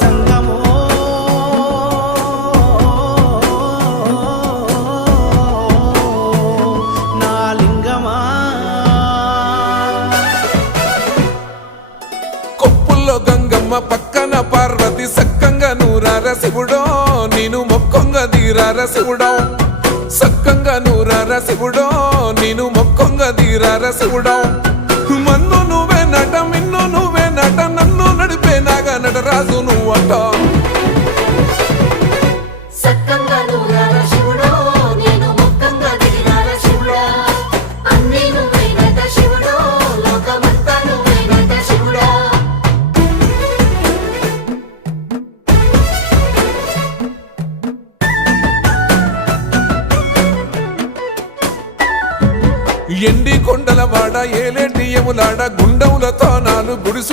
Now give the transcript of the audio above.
జంగమో నా లింగమా కొప్పుల్లో గంగమ్మ పక్కన పార్వతి సక్కంగా నూరార శివుడో నేను మొక్కంగా తీరార శివుడో సక్కంగా నూరార శివుడో నేను మొక్కంగా తీరార శివుడో మన్ను నువ్వే నట మిన్ను నువ్వే నట నన్ను నడిపే నాగా నటరాజు నువ్వట సక్కంగా నూరార శివుడో నేను మొక్కంగా దిగినార శివుడా అన్నీ నువ్వేనట శివుడో లోకమంతా నువ్వేనట శివుడా ఎండి కొండల వాడ ఏలేటి యములాడ గుండములతో నాలు గుడిసు